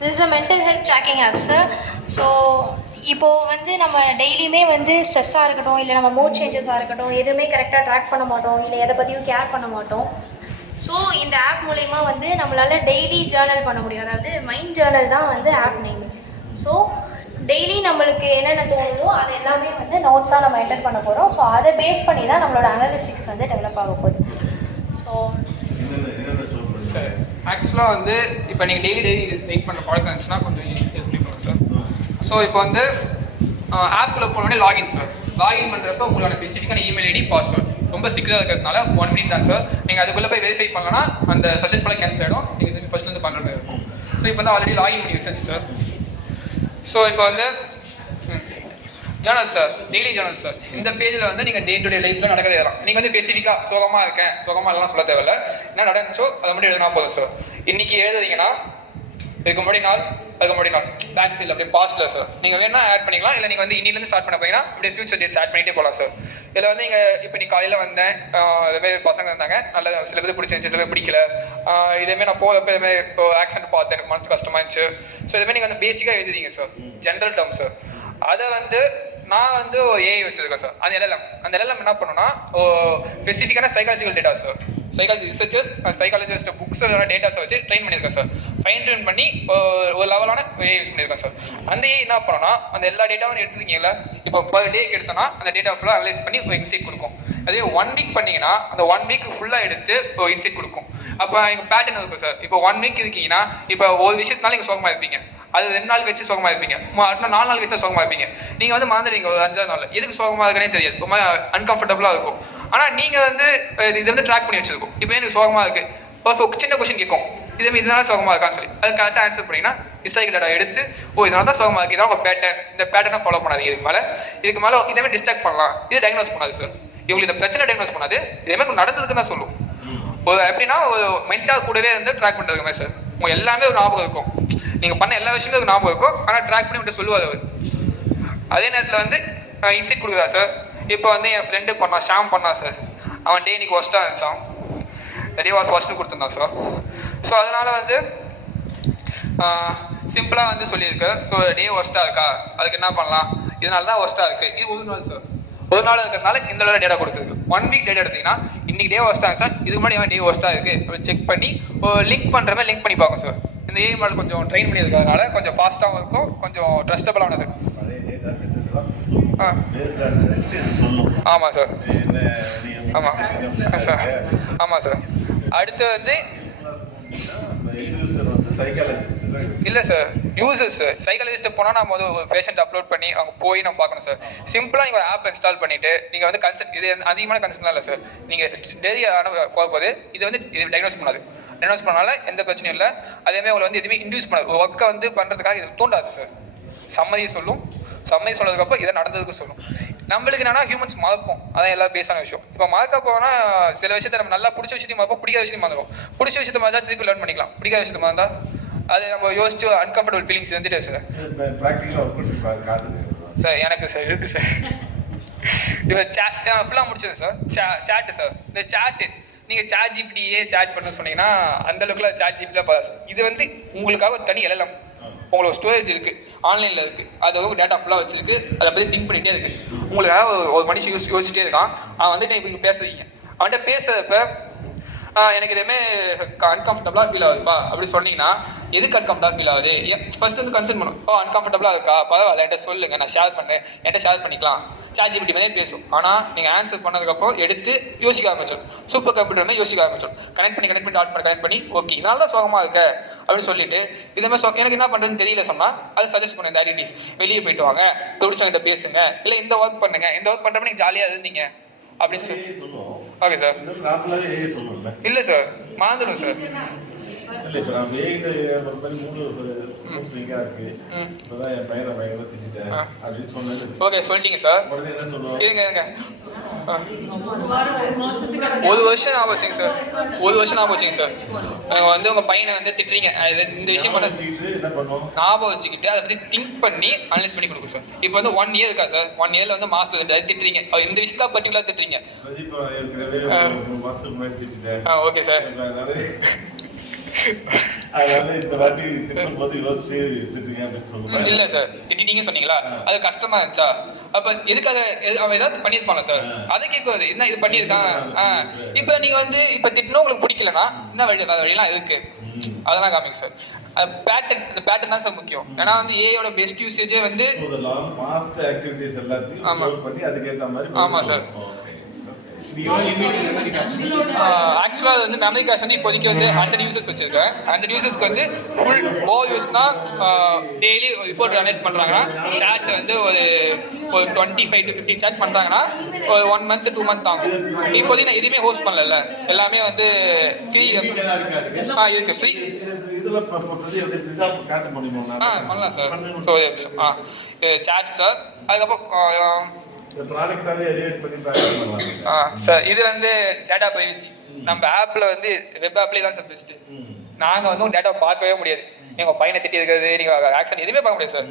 This is a mental health tracking app, sir. So இப்போது வந்து நம்ம டெய்லியுமே வந்து ஸ்ட்ரெஸ்ஸாக இருக்கட்டும், இல்லை நம்ம மூட் சேஞ்சஸாக இருக்கட்டும், எதுவுமே கரெக்டாக ட்ராக் பண்ண மாட்டோம், இல்லை எதை பற்றியும் கேர் பண்ண மாட்டோம். ஸோ இந்த ஆப் மூலிமா வந்து நம்மளால் டெய்லி ஜேர்னல் பண்ண முடியும். அதாவது மைண்ட் ஜேர்னல் தான் வந்து ஆப் நேம். ஸோ டெய்லி நம்மளுக்கு என்னென்ன தோணுதோ அது எல்லாமே வந்து நோட்ஸாக நம்ம என்டர் பண்ண போகிறோம். ஸோ அதை பேஸ் பண்ணி தான் நம்மளோட அனாலிஸ்டிக்ஸ் வந்து டெவலப் ஆக போகுது. ஸோ சார் ஆக்சுவலாக வந்து இப்போ நீங்கள் டெய்லி வெயிட் பண்ண பழக்கம் இருந்துச்சுன்னா கொஞ்சம் ஈஸியாக எக்ஸ்பிளைன் பண்ணுங்கள் சார். ஸோ இப்போ வந்து ஆப்பில் போனோடனே லாகின் சார். லாகின் பண்ணுறப்ப உங்களோட ஸ்பெசிஃபிக்கான இமெயில் ஐடி பாஸ்வேர்ட் ரொம்ப சிக்கலாக இருக்கிறதுனால 1 minute தான் சார். நீங்கள் அதுக்குள்ளே போய் வெரிஃபை பண்ணலன்னா அந்த சக்ஸஸ்ஃபுல்லாக கேன்சல் ஆகிடும். நீங்கள் திரும்பி ஃபஸ்ட்லேருந்து பண்ணுற மாதிரி இருக்கும். ஸோ இப்போ வந்து ஆல்ரெடி லாகின் பண்ணி வச்சாச்சு சார். ஸோ இப்போ வந்து Journal sir, daily Journal sir. இந்த பேஜில் வந்து நீங்கள் டே டு டே லைஃப்பில் நடக்கிறது எழுதலாம். நீங்கள் வந்து ஸ்பெசிஃபிக்காக சோகமாக இருக்கேன், சோகமாக எல்லாம் சொல்ல தேவையில்ல, என்ன நடந்துச்சோ அதை மட்டும் எழுதினா போதும் சார். இன்றைக்கி எழுதுறீங்கன்னா இதுக்கு முன்னாடி நாள், அதுக்கு முன்னாடி நாள், பேக் சைடில் அப்படியே பாஸ்ட்டில் சார். நீங்கள் வேணால் ஆட் பண்ணிக்கலாம், இல்லை நீங்கள் வந்து இன்னிலேருந்து ஸ்டார்ட் பண்ண போனீங்கன்னா அப்படியே ஃபியூச்சர் டேட்ஸ் ஆட் பண்ணிகிட்டே போகலாம் சார். இதில் வந்து நீங்கள் இப்போ நீ காலையில் வந்தேன், இதுமாரி பசங்க இருந்தாங்க, நல்ல சில பேர் பிடிச்சிருந்துச்சு, சில பேர் பிடிக்கல, இதேமாரி நான் போகிறப்ப இதுமாரி இப்போ ஆக்சென்ட் பார்த்தேன், எனக்கு மனசு கஷ்டமாக இருந்துச்சு. ஸோ இதுமாரி நீங்கள் வந்து பேசிக்காக எழுதுறீங்க சார், ஜென்ரல் டேர்ம் சார். அதை வந்து நான் வந்து ஒரு ஏஐ வச்சுருக்கேன் சார். அந்த எல்எல்எம் என்ன பண்ணுன்னா ஸ்பெசிஃபிக்கான psychological data sir, psychology researchers psychologist புக்ஸோட டேட்டாஸை வச்சு ட்ரெயின் பண்ணியிருக்கேன் சார். ஃபைன் ட்யூன் பண்ணி ஒரு லெவலான ஏஐ யூஸ் பண்ணியிருக்கேன் சார். அந்த ஏஐ என்ன பண்ணோன்னா அந்த எல்லா டேட்டாவும் எடுத்துக்கிங்கல்ல, இப்போ பர் டேக்கு எடுத்தோன்னா அந்த டேட்டா ஃபுல்லாக அனலைஸ் பண்ணி ஒரு இன்சைட் கொடுக்கும். அதே 1 week பண்ணிங்கன்னா அந்த 1 week ஃபுல்லாக எடுத்து ஒரு இன்சைட் கொடுக்கும். அப்போ எங்கள் பேட்டர்ன் இருக்கும் சார். இப்போ 1 week இருக்கீங்கன்னா இப்போ ஒரு விஷயத்தினால நீங்கள் சோகமாக இருப்பீங்க, அது 2 நாள் கழிச்சு சோகமாக இருப்பீங்க, அடுத்த 4 நாள் கழிச்சு தான் சோகமாக இருப்பீங்க. நீங்கள் வந்து மறந்துடுவீங்க ஒரு 5ஆவது நாள், எதுக்கு சோகமாக இருக்குன்னே தெரியாது, ரொம்ப அன்கம்ஃபர்டபுளாக இருக்கும். ஆனால் நீங்கள் வந்து இது வந்து ட்ராக் பண்ணி வச்சிருக்கும். இப்போ எனக்கு சோகமாக இருக்குது, ஒரு சின்ன கொஸ்டின் கேட்கும், இதனால சோகமாக இருக்கான்னு சொல்லி அது கரெக்டாக ஆன்சர் பண்ணிங்கன்னா ஹிஸ்டாரிக்கல் டேட்டா எடுத்து இதனால தான் சோகமாக இருக்குது, இதான் உங்கள் பேட்டர்ன், இந்த பேட்டர்னை ஃபாலோ பண்ணாதீங்க. இதுக்கு மேலே இதேமாதிரி டிஸ்ட்ராக்ட் பண்ணலாம், இது டயக்னோஸ் பண்ணாது சார். இவங்களுக்கு இந்த பிரச்சனை டயக்னோஸ் பண்ணாது, இதேமாதிரி நடந்ததுக்கு தான் சொல்லும். ஒரு எப்படின்னா ஒரு மென்டால் கூடவே வந்து ட்ராக் பண்ணுறதுக்கு மாதிரி சார். உங்கள் எல்லாமே ஒரு ஞாபகம் இருக்கும், நீங்கள் பண்ண எல்லா விஷயமும் ஒரு ஞாபகம் இருக்கும், ஆனால் ட்ராக் பண்ணி விட்டு சொல்லுவார் அவர். அதே நேரத்தில் வந்து இன்சைட் கொடுக்குறா சார். இப்போ வந்து என் ஃப்ரெண்டு பண்ணான், ஷாம் பண்ணான் சார். அவன் டே இன்னைக்கு ஒஸ்ட்டாக இருந்துச்சான், டே ஒஸ்ட்னு கொடுத்துருந்தான் சார். ஸோ அதனால் வந்து சிம்பிளாக வந்து சொல்லியிருக்கு. ஸோ டே ஒஸ்ட்டாக இருக்கா, அதுக்கு என்ன பண்ணலாம், இதனால தான் ஒஸ்ட்டாக இருக்குது. இது ஒரு நாள் சார், ஒரு நாள் இருக்கிறதுனால இந்த அளவு டேட்டா கொடுத்துருக்கு. 1 week டேட்டா எடுத்திங்கன்னா இன்றைக்கி டே ஒஸ்ட்டாக இருந்துச்சா, இதுக்கு முன்னாடி அவன் டே ஒஸ்ட்டாக இருக்குது அப்படி செக் பண்ணி லிங்க் பண்ணுற மாதிரி லிங்க் பண்ணி பார்க்கும் சார். இந்த ஏஐ மாடல் கொஞ்சம் ட்ரெயின் பண்ணியிருக்கிறதுனால கொஞ்சம் ஃபாஸ்ட்டாகவும் இருக்கும், கொஞ்சம் ட்ரஸ்டபுளானது. ஆமாம் சார், ஆமாம் சார், ஆமாம் சார். அடுத்து வந்து இல்லை சார், யூசர்ஸ் சார். சைக்காலஜிஸ்ட்டை போனால் நம்ம வந்து ஒரு பேஷண்ட் அப்லோட் பண்ணி அவங்க போய் நம்ம பார்க்கணும் சார். சிம்பிளாக நீங்கள் ஒரு ஆப் இன்ஸ்டால் பண்ணிவிட்டு நீங்கள் வந்து கன்சர்ன், இது அதிகமான கன்சர்ன்லாம் இல்லை சார். நீங்கள் டெய்லி போகும்போது இது வந்து இது டயக்னோஸ் பண்ணாது, டயக்னோஸ் பண்ணால எந்த பிரச்சனையும் இல்லை. அதேமாதிரி உங்களை வந்து எதுவுமே இன்டியூஸ் பண்ணாது, ஒரு ஒர்க்கை வந்து பண்ணுறதுக்காக இது தூண்டாது சார். சம்மதியை சொல்லும், சம்மதி சொன்னதுக்கப்புறம் இதை நடந்ததுக்கு சொல்லும். நம்மளுக்கு என்னன்னா ஹியூமன்ஸ் மறப்போம், அதான் எல்லாம் பேசான விஷயம். இப்போ மறக்க போனால் சில விஷயத்தை நம்ம நல்லா பிடிச்ச விஷயத்தையும் மறப்போம், பிடிக்காத விஷயத்தையும் மறந்துடும். பிடிச்ச விஷயத்தை மாதிரி தான் திருப்பி லேர்ன் பண்ணிக்கலாம், பிடிக்காத விஷயத்தை மாதிரி தான் அது நம்ம யோசிச்சு அன்கம்ஃபர்டபுள் ஃபீலிங்ஸ் வந்துட்டு சார். சார் எனக்கு சார் இருக்குது சார். இப்போ சேட் ஃபுல்லாக முடிச்சது சார். சேட்டு சார், இந்த சேட்டு நீங்கள் சேட் ஜிபிடியே சேட் பண்ண சொன்னீங்கன்னா அந்தளவுக்குலாம் சேட் ஜிபிடிலாம் பார்த்தா சார். இது வந்து உங்களுக்காக ஒரு தனி எல்லாம் உங்களோட ஸ்டோரேஜ் இருக்குது, ஆன்லைனில் இருக்குது, அது வந்து டேட்டா ஃபுல்லாக வச்சுருக்கு, அதை பற்றி திங்க் பண்ணிகிட்டே இருக்குது. உங்களுக்காக ஒரு மனுஷன் யோசிச்சுட்டே இருக்கான். அவன் வந்து இப்போ இங்கே பேசுறீங்க, அவன்கிட்ட பேசுகிறப்ப எனக்கு எதுவுமே அன்கம்ஃபர்டபுளாக ஃபீல் ஆகுதுப்பா அப்படி சொன்னீங்கன்னா எதுக்கு அன்கம்ஃபர்டபுளாக ஃபீல் ஆகுது, ஃபர்ஸ்ட் வந்து கன்சர்ன் பண்ணும். அன்கம்ஃபர்டபுளாக இருக்கா, பரவாயில்ல என்கிட்ட சொல்லுங்கள், நான் ஷேர் பண்ணேன், என்கிட்ட ஷேர் பண்ணிக்கலாம். சாட் ஜிபிடி மாதிரியே பேசும். ஆனால் நீங்கள் ஆன்சர் பண்ணதுக்கப்புறம் எடுத்து யோசிக்க ஆரம்பிச்சோம். சூப்பர் கம்ப்யூட்டர் மாதிரி யோசிக்க ஆரம்பிச்சோம். கனெக்ட் பண்ணி கனெக்ட் பண்ணி ஓகே இதனால தான் சோகமாக இருக்க அப்படின்னு சொல்லிட்டு இதுமாதிரி எனக்கு என்ன பண்ணுறதுன்னு தெரியல சொன்னால் அது சஜஸ்ட் பண்ணு. இந்த ஆக்டிவிட்டிஸ் வெளியே போயிட்டு வாங்க, பிடிச்சவங்கிட்ட பேசுங்க, இல்லை இந்த ஒர்க் பண்ணுங்க, இந்த ஒர்க் பண்ணுறப்ப நீங்கள் ஜாலியாக இருந்தீங்க அப்படின்னு சொல்லி. Okay sir. இல்லை சார், மறந்துடும் சார். இல்லை இப்போ நான் வெயிட்டு ஒரு மாதிரி மூணு ஸ்விங்காக இருக்கு. இப்போதான் என் பையனை பயங்கரமாக திட்டேன் அப்படின்னு சொன்னேன். ஓகே சொல்லிட்டீங்க சார். உடனே என்ன சொல்லுவாங்க? இருங்க ஒரு வருஷம் ஞாபகம் வச்சுங்க சார். ஒரு வருஷம் ஞாபகம் வச்சுங்க சார். நாங்கள் வந்து உங்கள் பையனை வந்து திட்டுறீங்க இந்த விஷயம் பண்ண என்ன பண்ணுவோம்? ஞாபகம் வச்சுக்கிட்டு அதை பற்றி திங்க் பண்ணி அனலைஸ் பண்ணி கொடுக்கும் சார். இப்போ வந்து 1 year இருக்கா சார். 1 yearல வந்து மாஸ்டர் திட்டுறீங்க, இந்த விஷயத்தா பர்டிகுலர் திட்டுறீங்க. Okay sir. இல்ல சார் திட்டிட்டீங்க சொன்னீங்களா, அது கஷ்டமா இருந்துச்சா, அப்ப எதுக்காக அவன் ஏதாவது பண்ணியிருப்பாங்க சார், அதை கேட்கறது என்ன இது பண்ணியிருக்கான். இப்போ நீங்க வந்து இப்போ திட்டினா உங்களுக்கு பிடிக்கலன்னா என்ன வழி, அந்த வழியெல்லாம் இருக்கு, அதெல்லாம் காமிங்க சார். பேட்டர்ன், இந்த பேட்டர்ன் தான் சார் முக்கியம். ஏன்னா வந்து ஏயோட பெஸ்ட் யூசேஜே வந்து ஆமா சார். ஆக்சுவலாக அது வந்து மெமரி கார்டு வந்து இப்போதைக்கு வந்து 100 users வச்சிருக்கேன். 100 usersக்கு வந்து ஃபுல் யூஸ்னா டெய்லி ரிப்போர்ட் அனலைஸ் பண்ணுறாங்கன்னா சேட் வந்து ஒரு 25 to 50 சேட் பண்ணுறாங்கன்னா ஒரு 1 month 2 month ஆகும். இப்போதைக்கு நான் எதுவுமே ஹோஸ்ட் பண்ணல, எல்லாமே வந்து ஃப்ரீ இருக்கு, ஃப்ரீ பண்ணலாம் சார். So chat sir. அதுக்கப்புறம் சார் இது வந்து டேட்டா பிரைவசி. நம்ம ஆப்ல வந்து வெப் ஆப்லேயே தான் சார் பெஸ்ட்டு. நாங்கள் வந்து டேட்டா பார்க்கவே முடியாது. நீங்கள் பையனை திட்டி இருக்கிறது, நீங்கள் ஆக்ஷன் எதுவுமே பார்க்க முடியாது சார்.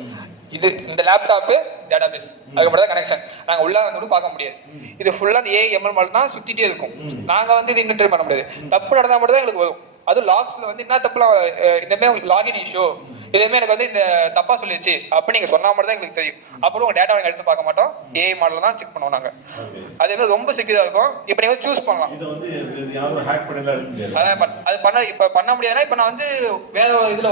இது இந்த லேப்டாப்பு டேட்டா பேஸ், அதுக்கு மட்டும் தான் கனெக்ஷன். நாங்கள் உள்ள வந்து கூட பார்க்க முடியாது. இது ஃபுல்லாக அந்த ஏஎம்எல் தான் சுற்றிட்டே இருக்கும். நாங்கள் வந்து இது இன்டர் பண்ண முடியாது. தப்பு நடந்தால் மட்டும் தான் எங்களுக்கு வரும். அதுவும் லாக்ஸில் வந்து என்ன தப்புலாம் இந்தமாதிரி உங்களுக்கு லாகின் இஷ்யூ இதுவுமே எனக்கு வந்து இந்த தப்பாக சொல்லிடுச்சு அப்போ நீங்கள் சொன்னால் மட்டும் தான் எங்களுக்கு தெரியும். அப்புறம் உங்கள் டேட்டா நாங்கள் எடுத்து பார்க்க மாட்டோம், ஏஐ மாடலில் தான் செக் பண்ணுவோம் நாங்கள். அதேமாதிரி ரொம்ப செக்யூராக இருக்கும். இப்போ நீங்கள் சூஸ் பண்ணலாம். அதான் அது பண்ண இப்போ பண்ண முடியாதுன்னா இப்போ நான் வந்து வேறு இதில்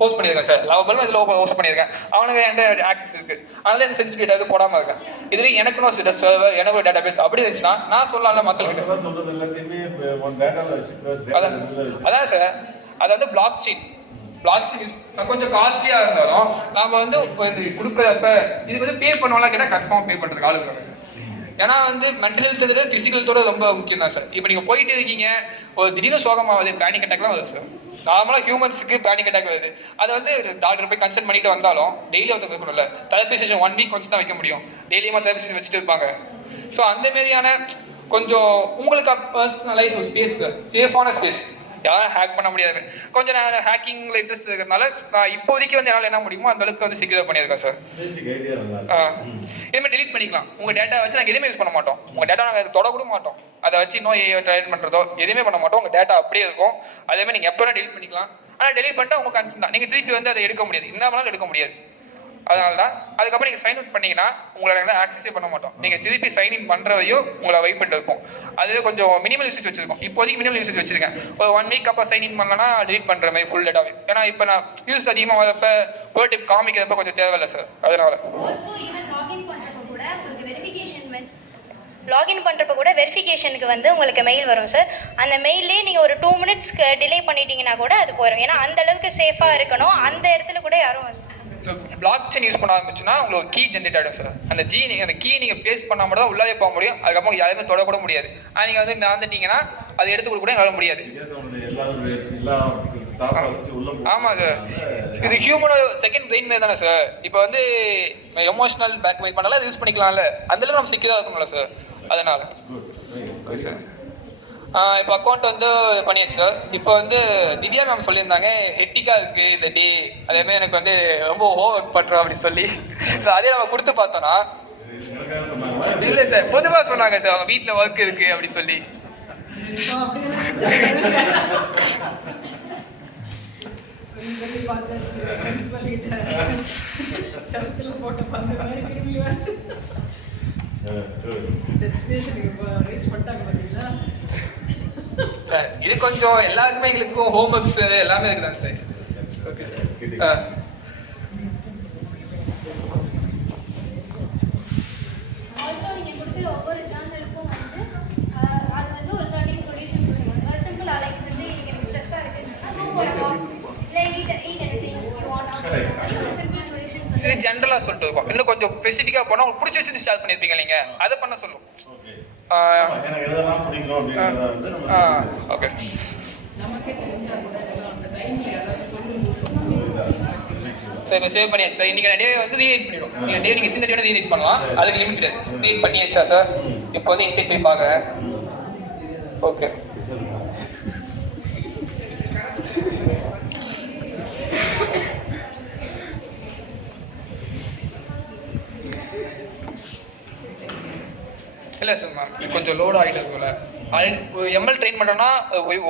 ஹோஸ்ட் பண்ணியிருக்கேன் சார். லவபலும் இதில் ஹோஸ்ட் பண்ணியிருக்கேன். அவனுக்கு என்கிட்ட ஆக்சஸ் இருக்குது, அதனால இந்த சென்சிட்டிவ் டேட்டா போடாமல் இருக்கேன். இதுவே எனக்குன்னு ஒரு சர்வர், எனக்கு ஒரு டேட்டா பேஸ் அப்படி இருந்துச்சுன்னா நான் சொல்லலாம்ல மக்களுக்கு. அதான் சார், அது வந்து பிளாக் செயின் கொஞ்சம் காஸ்ட்லியாக இருந்தாலும் நாம் வந்து கொடுக்குறப்ப இது வந்து பே பண்ணுவோம்லாம் கேட்டால் கன்ஃபார்ம் பே பண்ணுறதுக்கு ஆளு இருக்காங்க சார். ஏன்னா வந்து மென்டல் ஹெல்த்தை ஃபிசிக்கல் ஹெல்த்தோட ரொம்ப முக்கியம் தான் சார். இப்போ நீங்கள் போயிட்டு இருக்கீங்க, ஒரு திடீர்னு சோகமாகுது, பேனிக் அட்டாக்லாம் வருது சார். நார்மலாக ஹியூமன்ஸுக்கு பேனிக் அட்டாக் வருது. அதை வந்து டாக்டர் போய் கன்சல்ட் பண்ணிட்டு வந்தாலும் டெய்லி ஒருத்தர் வைக்கணும்ல. தெரப்பி செஷன் 1 week கொஞ்சம் தான் வைக்க முடியும். டெய்லியுமா தெரப்பி செஷன் வச்சுட்டு இருப்பாங்க. ஸோ அந்த மாரியான கொஞ்சம் உங்களுக்கு பர்சனலைஸ் ஒரு ஸ்பேஸ், சேஃபான ஸ்பேஸ், யாரும் ஹேக் பண்ண முடியாது. கொஞ்சம் நான் ஹேக்கிங்கில் இன்ட்ரெஸ்ட் இருக்கிறதுனால நான் இப்போதைக்கு வந்து என்னால் என்ன முடியுமோ அந்த அளவுக்கு வந்து செக்யூர் பண்ணியிருக்கேன் சார். இதுமாதிரி டெலிட் பண்ணிக்கலாம். உங்கள் டேட்டா வச்சு நாங்கள் எதுவுமே யூஸ் பண்ண மாட்டோம். உங்கள் டேட்டா நாங்கள் தொட கூட மாட்டோம். அதை வச்சு இன்னும் ட்ரைன் பண்ணுறதோ எதுவுமே பண்ண மாட்டோம். உங்கள் டேட்டா அப்படியே இருக்கும். அதேமாதிரி நீங்கள் எப்போ வேணால் டெலிட் பண்ணிக்கலாம். ஆனால் டெலிட் பண்ணிட்டு உங்கள் கன்சர்ன் தான். நீங்கள் திருப்பி வந்து அதை எடுக்க முடியாது, என்ன வேணாலும் எடுக்க முடியாது. அதனால தான் அதுக்கப்புறம் நீங்கள் சைன் அவுட் பண்ணிங்கன்னா உங்களை நாங்கள் ஆக்சஸே பண்ண மாட்டோம். நீங்கள் திருப்பி சைன்இன் பண்ணுறதையும் உங்களை வெயிட் பண்ணிட்டு இருக்கும். அது கொஞ்சம் மினிமல் யூசேஜ் வச்சிருக்கோம். இப்போதைக்கு மினிமல் யூசேஜ் வச்சிருக்கேன். ஒரு 1 week அப்போ சைன்இன் பண்ணலன்னா டெலிட் பண்ணுற மாதிரி ஃபுல் டேட்டாவே. ஏன்னா இப்போ நான் யூஸ் அதிகமாக வரப்போ ஒரு டிப் காமிக்கிறப்ப கொஞ்சம் தேவையில்லை சார். அதனால லாகின் பண்ணுறப்ப கூட வெரிஃபிகேஷனுக்கு வந்து உங்களுக்கு மெயில் வரும் சார். அந்த மெயிலே நீங்கள் ஒரு 2 minutes டிலே பண்ணிட்டீங்கன்னா கூட அது போயிடும். ஏன்னா அந்த அளவுக்கு சேஃபாக இருக்கணும். அந்த இடத்துல கூட யாரும் வந்து பிளாக் செயின் யூஸ் பண்ண ஆரம்பிச்சுன்னா உங்களுக்கு கீ ஜென்ரேட் ஆகிடும் சார். அந்த அந்த கீ நீங்கள் பேஸ்ட் பண்ணால் மட்டும் தான் உள்ளே போக முடியும். அதுக்கப்புறம் யாருமே தொடக்கூட முடியாது. நீங்கள் வந்து மறந்துட்டீங்கன்னா அதை எடுத்து கொடுக்க கூட எங்களால் முடியாது. ஆமாம் சார், இது ஹியூமனோட செகண்ட் பிரெயின் மாதிரி தானே சார். இப்போ வந்து எமோஷனல் பேக்மெயில் பண்ணாலும் அது யூஸ் பண்ணிக்கலாம்ல, அந்தளவுக்கு நம்ம செக்யூராக இருக்கணும்ல சார். அதனால் ஓகே சார். இப்போ அக்கௌண்ட் வந்து பண்ணியாச்சு சார். இப்போ வந்து திவ்யா மேம் சொல்லியிருந்தாங்க ஹெட்டிக்காக இருக்குது இந்த டே, அதேமாதிரி எனக்கு வந்து ரொம்ப ஓவர் ஒர்க் பண்ணுறோம் அப்படி சொல்லி. ஸோ அதே நம்ம கொடுத்து பார்த்தோன்னா இல்லை சார், பொதுவாக சொன்னாங்க சார் அவங்க வீட்டில் ஒர்க் இருக்குது அப்படி சொல்லி. சார் இது கொஞ்சம் எல்லாருக்குமே எங்களுக்கும் ஹோம் ஒர்க்ஸ் எல்லாமே இருக்குதாங்க சார். Okay sir. ஆல்சோ நீங்கள் கொடுக்குற ஒவ்வொரு சேனலுக்கும் வந்து அது வந்து ஒரு சர்டின் சொல்யூஷன் சொல்லுவாங்க. சிம்பிளாக லைக் வந்து எனக்கு ஸ்ட்ரெஸ்ஸாக இருக்குன்னா கோ ஃபார் அ வாக், இல்லை eat anything you want. Simple solutions வந்து இது ஜென்ரலாக சொல்லிட்டு இருக்கோம். இன்னும் கொஞ்சம் ஸ்பெசிஃபிக்காக போனால் உங்களுக்கு பிடிச்ச விஷயத்தை ஸ்டார்ட் பண்ணியிருப்பீங்க நீங்கள், அதை பண்ண சொல்லும். Okay sir. சார் இப்போ சேவ் பண்ணியாச்சு சார். இன்னைக்கு டே வந்து ரீஎடிட் பண்ணிடும். நீங்கள் டே நீங்கள் இந்த டே ரீஎடிட் பண்ணலாம், அதுக்கு லிமிட் கிடையாது. ரீஎடிட் பண்ணியாச்சா சார்? இப்போ வந்து இன்சைட் போய் பார்க்குறேன். ஓகே இல்லை சார் கொஞ்சம் லோட் ஆகிட்டு இருக்குல்ல. எம்எல் ட்ரெயின் பண்ணுறோன்னா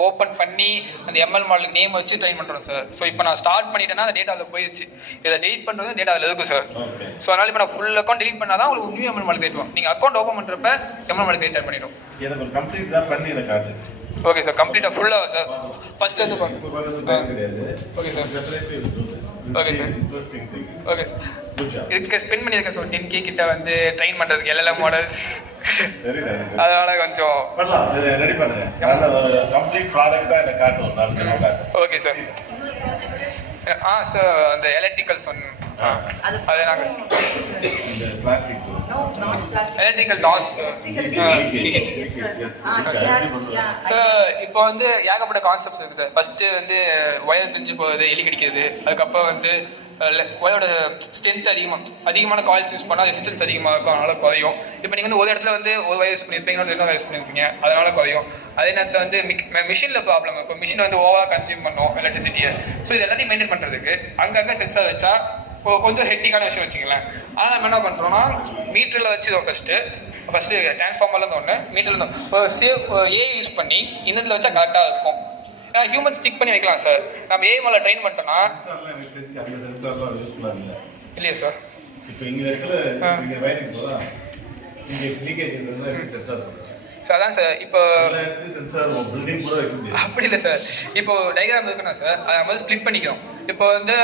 ஓப்பன் பண்ணி அந்த எம்எல் மாடலுக்கு நேம் வச்சு ட்ரெயின் பண்ணுறோம் சார். ஸோ இப்போ நான் ஸ்டார்ட் பண்ணிட்டேன்னா அந்த டேட்டாவில் போயிடுச்சு. இதை டெலிட் பண்ணுறது டேட்டா அதில் இருக்கும் சார். ஸோ அதனால் இப்போ நான் ஃபுல் அக்கௌண்ட் டெலிட் பண்ணால் தான் உங்களுக்கு நியூ எம்எல் மாடல் கிரியேட் பண்ணுவோம். நீங்கள் அக்கௌண்ட் ஓப்பன் பண்ணுறப்ப எம்எல் மாடல் கிரியேட் பண்ணிடும். எனக்கு கம்ப்ளீட் தான் பண்ணி எனக்கு காட்டு. ஓகே சார், கம்ப்ளீட்டாக ஃபுல்லாக சார் ஃபர்ஸ்ட்லேருந்து பார்க்க. Okay sir, okay sir, okay sir. இதுக்கு ஸ்பெண்ட் பண்ணியிருக்கேன் சார் 10K கிட்ட வந்து ட்ரெயின் பண்ணுறதுக்கு LLM மாடல்ஸ். அதனால கொஞ்சம் ரெடி பண்ணுங்க. கம்ப்ளீட் ப்ராடக்ட் தான் எனக்கு காட்டுவோம். Okay sir. சார் அந்த எலக்ட்ரிக்கல் அது நாங்கள் எலக்ட்ரிக்கல் டாஸ் சார். இப்போ வந்து ஏகப்பட்ட கான்செப்ட்ஸ் இருக்குது சார். ஃபஸ்ட்டு வந்து ஒயர் பிரிஞ்சு போகுது, எலி கடிக்கிறது. அதுக்கப்புறம் வந்து ஒயரோட ஸ்ட்ரென்த் அதிகமான காயில்ஸ் யூஸ் பண்ணால் ரெசிஸ்டன்ஸ் அதிகமாக இருக்கும், அதனால் குறையும். இப்போ நீங்கள் வந்து ஒரு இடத்துல வந்து ஒரு ஒயர் யூஸ் பண்ணியிருப்பீங்க, இன்னொரு இடத்துல யூஸ் பண்ணியிருப்பீங்க, அதனால் குறையும். அதே நேரத்தில் வந்து மிஷினில் ப்ராப்ளம் இருக்கும். மிஷின் வந்து ஓவராக கன்சியூம் பண்ணும் எலக்ட்ரிசிட்டியை. ஸோ இது எல்லாத்தையும் மெயின்டைன் பண்ணுறதுக்கு அங்கங்கே சென்சார் வச்சா கொஞ்சம் ஹெக்டிக்கான விஷயம் வச்சுங்களேன். ஆனால் நம்ம என்ன பண்ணுறோன்னா மீட்டரில் வச்சுருவோம். ஃபஸ்ட்டு டிரான்ஸ்ஃபார்மர்லேருந்து ஒன்று மீட்டர்லேருந்து ஏ யூஸ் பண்ணி இந்த வச்சா கரெக்டாக இருக்கும். ஏன்னா ஹியூமன் ஸ்டிக் பண்ணி வைக்கலாம் சார். நம்ம ஏ மேலே ட்ரெயின் பண்ணிட்டோம்னா இல்லையா சார்? இப்போ இங்கே இடத்துல இங்கே வயரிங் போதா இங்கே லீக்கேஜ் இருந்தால் சென்சார் சார். அதான் சார் இப்போ சென்சார் பில்டிங் கூட வைக்க முடியாது. அப்படி இல்லை சார். இப்போ டயக்ராம் இருக்குன்னா சார் அதை நம்ம ஸ்ப்ளிட் பண்ணிக்கிறோம். இப்போ வந்து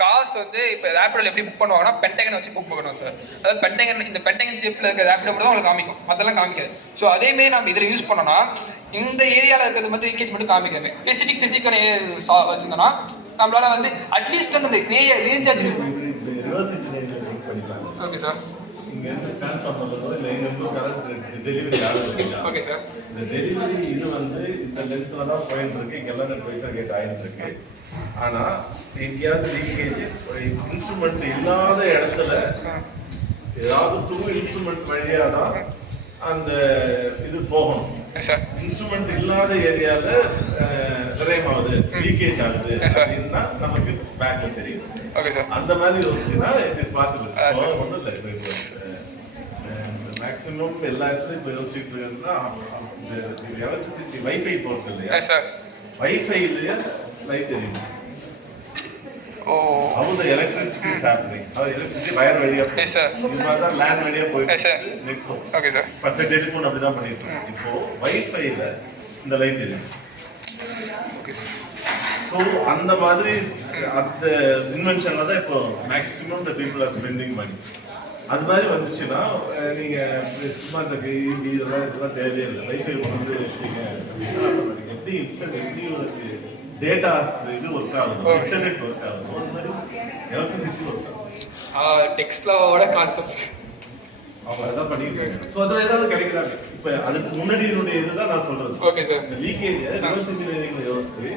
காசு வந்து இப்போ ரேப்பிடோவில் எப்படி புக் பண்ணுவாங்கன்னா பென்டகனை வச்சு புக் பண்ணணும் சார். அதாவது இந்த பென்டகன் ஷேப்பில் இருக்க ரேப்பிடோ கூட உங்களுக்கு காமிக்கும், மற்றெல்லாம் காமிக்காது. ஸோ அதேமாரி நம்ம இதில் யூஸ் பண்ணோன்னா இந்த ஏரியாவில் இருக்கிறது மட்டும் லீக்கேஜ் மட்டும் காமிக்கிறது. ஃபிசிக்கான வச்சுருந்தோன்னா நம்மளால வந்து அட்லீஸ்ட் வந்து ரேஞ்ச் ஆச்சு. Okay sir. இங்கே இருந்து ட்ரான்ஸ்ஃபார்மர் போது இல்லை இங்கே கரண்ட் டெலிவரி ஆகுது. Okay sir. இந்த டெலிவரி இது வந்து இந்த லென்த்தில் தான் போயிட்டு இருக்கு. இங்கே எல்லாமே ப்ரைஸாக கேட் ஆகிட்டு இருக்கு. ஆனால் எங்கேயாவது லீக்கேஜ் இன்ஸ்ட்ருமெண்ட் இல்லாத இடத்துல ஏதாவது இன்ஸ்ட்ருமெண்ட் வழியாக தான் அந்த இது போகணும். இன்ஸ்ட்ருமெண்ட் இல்லாத ஏரியாவில் விரயமாகுது, லீக்கேஜ் ஆகுது அப்படின்னா நமக்கு பேக்ல தெரியும். Okay sir. அந்த மாதிரி யோசிச்சுன்னா இட் இஸ் பாசிபிள். ஒன்றும் இல்லை. மேக்ஸிமம் எல்லா இடத்துலையும் இப்போ யோசிச்சுட்டு இருந்தா எலக்ட்ரிசிட்டி வைஃபை போகிறது இல்லையா சார்? வைஃபைலேயே லைட் தெரியும். How the electricity is happening? How electricity wire வழியா போகுது. Yes sir. இது மாதிரி தான் LAN வழியா போயிட்டு. Yes sir. Network. Okay sir. But telephone அப்படி தான் பண்ணிட்டு இருக்கோம். இப்போ வைஃபைல இந்த லைட் தெரியும். Okay sir. So அந்த மாதிரி அந்த இன்வென்ஷன்ல தான் இப்போ maximum the people are spending money. அது மாதிரி வந்துச்சுன்னா நீங்க சும்மா இந்த இதெல்லாம் தேவையே இல்லை. வைஃபை கொண்டு வச்சுட்டீங்க அப்படின்னா எப்படி உங்களுக்கு டேட்டாஸ் இது ஒர்க் ஆகுது, இன்டர்நெட் ஒர்க் ஆகுது, அந்த மாதிரி எலக்ட்ரிசிட்டி ஒர்க் ஆகுது. டெக்ஸ்லாவோட கான்செப்ட்ஸ் அவங்க அதான் பண்ணியிருக்காங்க. ஸோ அதில் ஏதாவது கிடைக்கிறாங்க. இப்போ அதுக்கு முன்னாடியினுடைய இதுதான் நான் சொல்றது. Okay sir. இந்த லீக்கேஜை ரிவர்ஸ் இன்ஜினியரிங்ல யோசிச்சு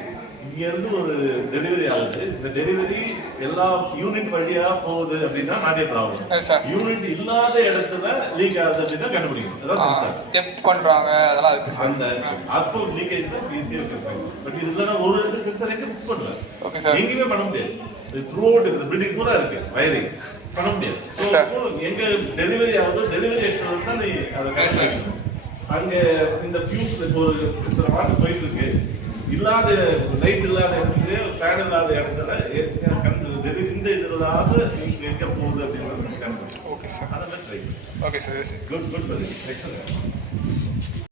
இங்கேருந்து ஒரு டெலிவரி ஆகுது. இந்த டெலிவரி எல்லா யூனிட் வழியா போகுது அப்படின்னா நாட்டே ப்ராப்ளம். யூனிட் இல்லாத இடத்துல லீக் ஆகுது அப்படின்னா கண்டுபிடிக்கணும். அதான் டெப்ட் பண்றாங்க, அதெல்லாம் இருக்கு அந்த அப்போ லீக்கேஜ் தான் ஈஸியாக வைப்பாங்க. பட் இதுல ஒரு இடத்துல சென்சார் எங்க ஃபிக்ஸ் பண்ணுவேன். Okay sir. எங்கேயுமே பண்ண முடியாது. த்ரூ அவுட் இந்த பில்டிங் பூரா இருக்கு வயரிங் பண்ண முடியாது. எங்க டெலிவரி ஆகுதோ டெலிவரி எடுத்து தான் நீ அதை அங்க இந்த ஃபியூஸ் ஒரு வாட்டர் போயிட்டு இருக்கு. இல்லாத லைட் இல்லாத இடத்துல ஃபேன் இல்லாத இடத்துல இந்த இதில்லாத எங்க போகுது அப்படின்னு. Okay sir. அதை மாதிரி try. Okay sir. Good good.